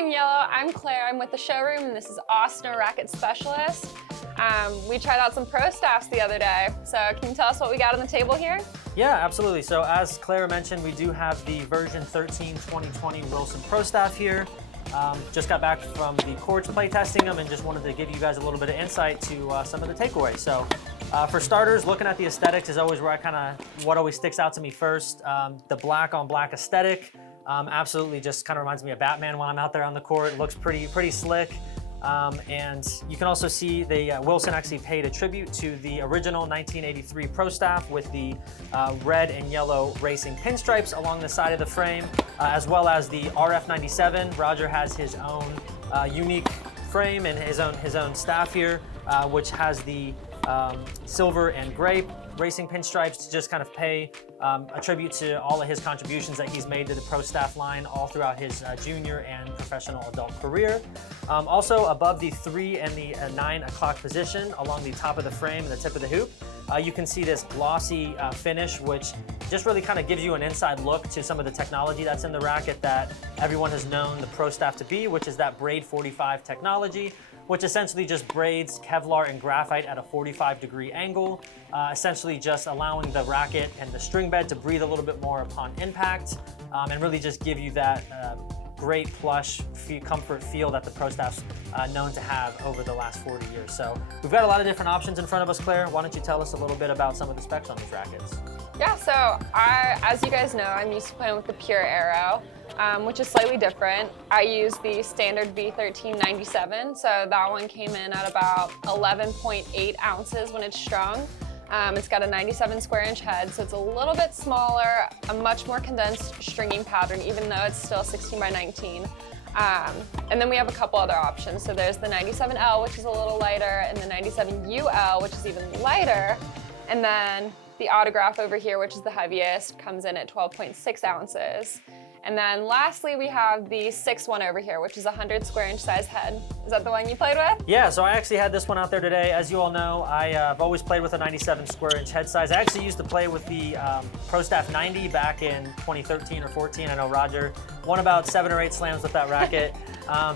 Team Yellow. I'm Claire. I'm with the showroom, and this is Austin, our racket specialist. We tried out some pro staffs the other day. So can you tell us what we got on the table here? Yeah, absolutely. So as Claire mentioned, we do have the version 13 2020 Wilson Pro Staff here. Just got back from the courts playtesting them and just wanted to give you guys a little bit of insight to some of the takeaways. So for starters, looking at the aesthetics is always where what always sticks out to me first. The black on black aesthetic absolutely just kind of reminds me of Batman when I'm out there on the court. It looks pretty slick. And you can also see the Wilson actually paid a tribute to the original 1983 Pro Staff with the red and yellow racing pinstripes along the side of the frame, as well as the RF97. Roger has his own unique frame and his own staff here, which has the silver and gray racing pinstripes to just kind of pay a tribute to all of his contributions that he's made to the Pro Staff line all throughout his junior and professional adult career. Also above the 3 and the 9 o'clock position along the top of the frame and the tip of the hoop, you can see this glossy finish, which just really kind of gives you an inside look to some of the technology that's in the racket that everyone has known the Pro Staff to be, which is that Braid 45 technology, which essentially just braids Kevlar and graphite at a 45-degree angle, essentially just allowing the racket and the string bed to breathe a little bit more upon impact, and really just give you that great plush comfort feel that the Pro Staff's known to have over the last 40 years. So we've got a lot of different options in front of us, Claire. Why don't you tell us a little bit about some of the specs on these rackets? Yeah, so as you guys know, I'm used to playing with the Pure Arrow, which is slightly different. I use the standard v13 97, so that one came in at about 11.8 ounces when it's strung. It's got a 97 square inch head, so it's a little bit smaller, a much more condensed stringing pattern, even though it's still 16 by 19. And then we have a couple other options. So there's the 97L, which is a little lighter, and the 97UL, which is even lighter. And then the Autograph over here, which is the heaviest, comes in at 12.6 ounces. And then lastly, we have the 6-1 over here, which is a 100 square inch size head. Is that the one you played with? Yeah, so I actually had this one out there today. As you all know, I've always played with a 97 square inch head size. I actually used to play with the Pro Staff 90 back in 2013 or 14. I know Roger won about 7 or 8 slams with that racket.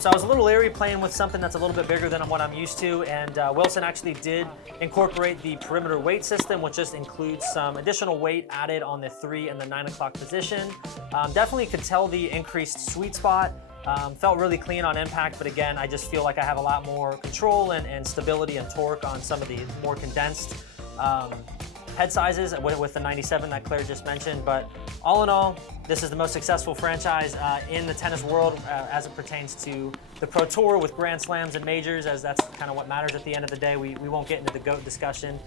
So I was a little leery playing with something that's a little bit bigger than what I'm used to, and Wilson actually did incorporate the perimeter weight system, which just includes some additional weight added on the 3 and the 9 o'clock position. Definitely could tell the increased sweet spot. Felt really clean on impact, but again, I just feel like I have a lot more control and stability and torque on some of the more condensed head sizes with the 97 that Claire just mentioned. But all in all, this is the most successful franchise in the tennis world as it pertains to the Pro Tour with Grand Slams and majors, as that's kind of what matters at the end of the day. We won't get into the GOAT discussion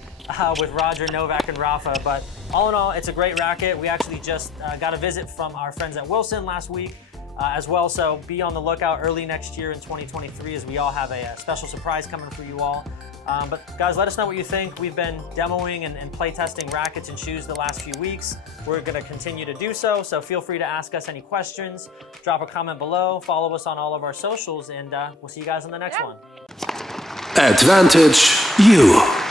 with Roger, Novak, and Rafa, but all in all, it's a great racket. We actually just got a visit from our friends at Wilson last week as well, so be on the lookout early next year in 2023 as we all have a special surprise coming for you all. But guys, let us know what you think. We've been demoing and play testing rackets and shoes the last few weeks. We're going to continue to do so feel free to ask us any questions, drop a comment below, follow us on all of our socials, and we'll see you guys on the next one. Advantage U.